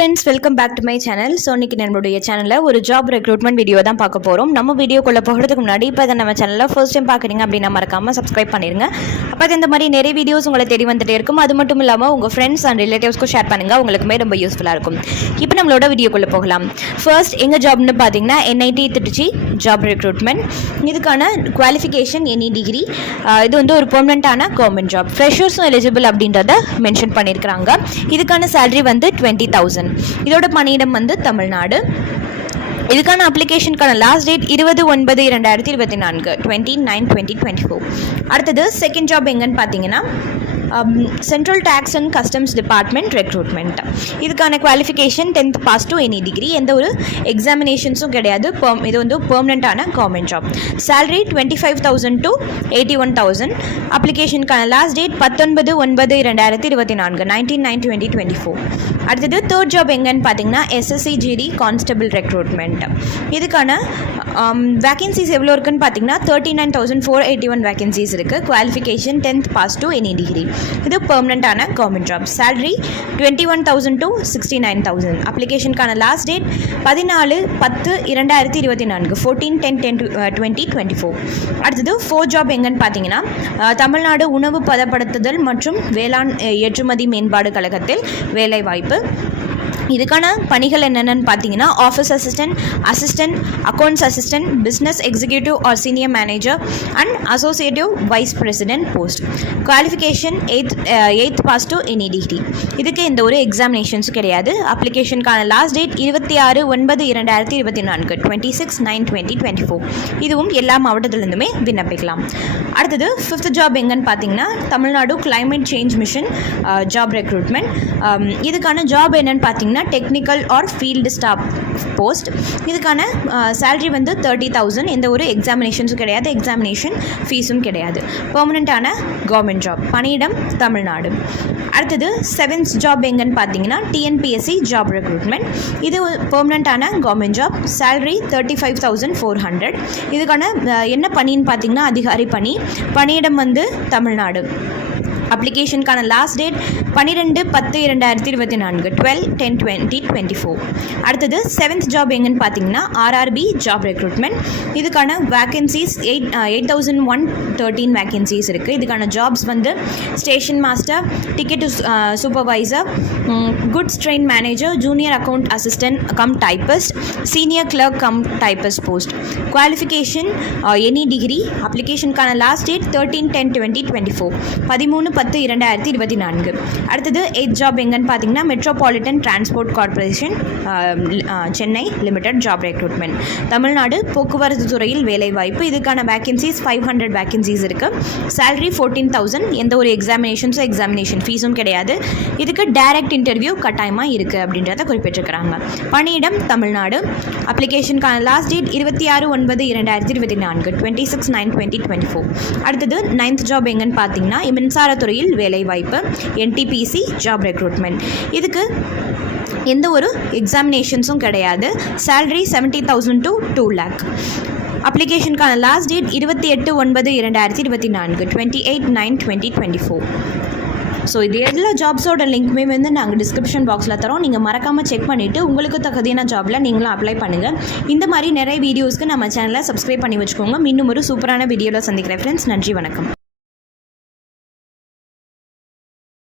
friends, welcome back to my channel. So இன்னைக்கு நம்மளுடைய சேனல்ல ஒரு ஜாப் ரெக்ரூட்மெண்ட் வீடியோ தான் பார்க்க போறோம். நம்ம வீடியோக்குள்ள போகிறதுக்கு முன்னாடி இப்போ நம்ம சேனல்ல ஃபர்ஸ்ட் டைம் பார்க்குறீங்க அப்படின்னா மறக்காம சப்ஸ்கிரைப் பண்ணிருங்க. அப்போ இந்த மாதிரி நிறைய வீடியோஸ் உங்களை தேடி வந்துட்டே இருக்கும். அது மட்டும் இல்லாமல் உங்க ஃப்ரெண்ட்ஸ் அண்ட் ரிலேட்டிவ்ஸ்க்கு ஷேர் பண்ணுங்க, உங்களுக்குமே ரொம்ப யூஸ்ஃபுல்லா இருக்கும். இப்போ நம்மளோட வீடியோக்குள்ள போகலாம். ஃபர்ஸ்ட் எங்க ஜாப்னு பார்த்தீங்கன்னா NIT திருச்சி ஜாப் ரெக்ரூட்மெண்ட். இதுக்கான குவாலிஃபிகேஷன் எனி டிகிரி. இது வந்து ஒரு பெர்மனண்டான கவர்மெண்ட் ஜாப். ஃப்ரெஷர்ஸும் எலிஜிபிள் அப்படின்றத மென்ஷன் பண்ணியிருக்காங்க. இதுக்கான சேலரி வந்து 20,000. இதோட பணியிடம் வந்து தமிழ்நாடு. இதுக்கான அப்ளிகேஷனுக்கான லாஸ்ட் டேட் 20/9/2024 29/9/2024. அடுத்தது செகண்ட் ஜாப் எங்கன்னு பார்த்தீங்கன்னா central tax and customs department recruitment. இதுக்கான qualification 10th pass to any degree. எந்த ஒரு எக்ஸாமினேஷன்ஸும் கிடையாது. இது வந்து பெர்மனண்டான கவர்மெண்ட் ஜாப். Salary 25,000 to 81,000. அப்ளிகேஷனுக்கான லாஸ்ட் டேட் 19/9/2024 19/9/2024. அடுத்தது தேர்ட் ஜாப் எங்கன்னு பார்த்தீங்கன்னா SSC/GD கான்ஸ்டபிள் ரெக்ரூட்மெண்ட். இதுக்கான வேகன்சிஸ் எவ்வளோ இருக்குன்னு பார்த்தீங்கன்னா 39,481 வேகன்சிஸ் இருக்குது. Qualification 10th pass to any degree. இது பெர்மனண்டான கவர்மெண்ட் ஜாப். Salary 21,000 to 69,000. அப்ளிகேஷனுக்கான லாஸ்ட் டேட் 14/10/2024 14/10/2024. அடுத்தது ஃபோர்த் ஜாப் எங்கன்னு பார்த்தீங்கன்னா தமிழ்நாடு உணவு பதப்படுத்துதல் மற்றும் வேளாண் ஏற்றுமதி மேம்பாடு கழகத்தில் வேலைவாய்ப்பு. இதுக்கான பணிகள் என்னென்னு பார்த்தீங்கன்னா office assistant accounts assistant, business executive or senior manager and associative vice president post. Qualification 8th pass to any degree. இதுக்கு எந்த ஒரு எக்ஸாமினேஷன்ஸும் கிடையாது. அப்ளிகேஷனுக்கான லாஸ்ட் டேட் 26/9/2024 26/9/2024. இதுவும் எல்லா மாவட்டத்திலிருந்துமே விண்ணப்பிக்கலாம். அடுத்தது ஃபிஃப்த் ஜாப் எங்கன்னு பார்த்தீங்கன்னா Tamil Nadu climate change mission job recruitment. இதுக்கான ஜாப் என்னன்னு பார்த்தீங்கன்னா technical or field staff post. இதுக்கான சேலரி வந்து 30,000. எந்த ஒரு எக்ஸாமினேஷன்ஸும் கிடையாது. எக்ஸாமினேஷன் ஃபீஸும் கிடையாது. பெர்மனண்டான கவர்மெண்ட் ஜாப். பணியிடம் தமிழ்நாடு. அடுத்தது செவன்த் ஜாப் எங்கன்னு பார்த்தீங்கன்னா TNPSC ஜாப் ரெக்ரூட்மெண்ட். இது பெர்மனண்டான கவர்மெண்ட் ஜாப். சேலரி 35,400. இதுக்கான என்ன பணின்னு பார்த்தீங்கன்னா அதிகாரி பணி. பணியிடம் வந்து தமிழ்நாடு. அப்ளிகேஷனுக்கான last date 12/10/2024 12/10/2024. அடுத்தது செவன்த் ஜாப் எங்கன்னு பார்த்தீங்கன்னா RRB ஜாப் ரெக்ரூட்மெண்ட். இதுக்கான வேகன்சிஸ் 8,113 வேகன்சிஸ் இருக்குது. இதுக்கான ஜாப்ஸ் வந்து station master, ticket supervisor, goods train manager, junior account assistant cum typist, senior clerk cum typist post. Qualification any degree. அப்ளிகேஷனுக்கான லாஸ்ட் டேட் 13/10/2024 13/10/2024. அடுத்தது 8th job எங்கன்னு பார்த்தீங்கன்னா metropolitan transport corporation Chennai limited job recruitment. Tamil Nadu போக்குவரத்து துறையில் வேலைவாய்ப்பு. இதுக்கான vacancies 500 vacancies இருக்குது. Salary 14,000. எந்த ஒரு எக்ஸாமினேஷன் ஃபீஸும் கிடையாது. இதுக்கு டைரக்ட் இன்டர்வியூ கட்டாயமாக இருக்குது அப்படின்றத குறிப்பிட்டிருக்கிறாங்க. பணியிடம் தமிழ்நாடு. அப்ளிகேஷனுக்கான last date 26/9/2024 26/9/2024. அடுத்தது 9th ஜாப் எங்கன்னு பார்த்தீங்கன்னா மின்சாரத்துறையில் வேலைவாய்ப்பு NTPC ஜாப் ரெக்ரூட்மெண்ட். இதுக்கு எந்த ஒரு எக்ஸாமினேஷன்ஸும் கிடையாது. Salary 70,000 to 2 lakh. அப்ளிகேஷனுக்கான லாஸ்ட் டேட் 28/9/2024 28/9/2024. ஸோ இது எல்லா ஜாப்ஸோட லிங்க்குமே வந்து நாங்கள் டிஸ்கிரிப்ஷன் பாக்ஸில் தரோம். நீங்கள் மறக்காமல் செக் பண்ணிவிட்டு உங்களுக்கு தகுதியான ஜாபில் நீங்களும் அப்ளை பண்ணுங்கள். இந்த மாதிரி நிறைய வீடியோஸ்க்கு நம்ம சேனலை சப்ஸ்கிரைப் பண்ணி வச்சுக்கோங்க. இன்னும் ஒரு சூப்பரான வீடியோவில் சந்திக்கிறேன் ஃப்ரெண்ட்ஸ். நன்றி, வணக்கம்.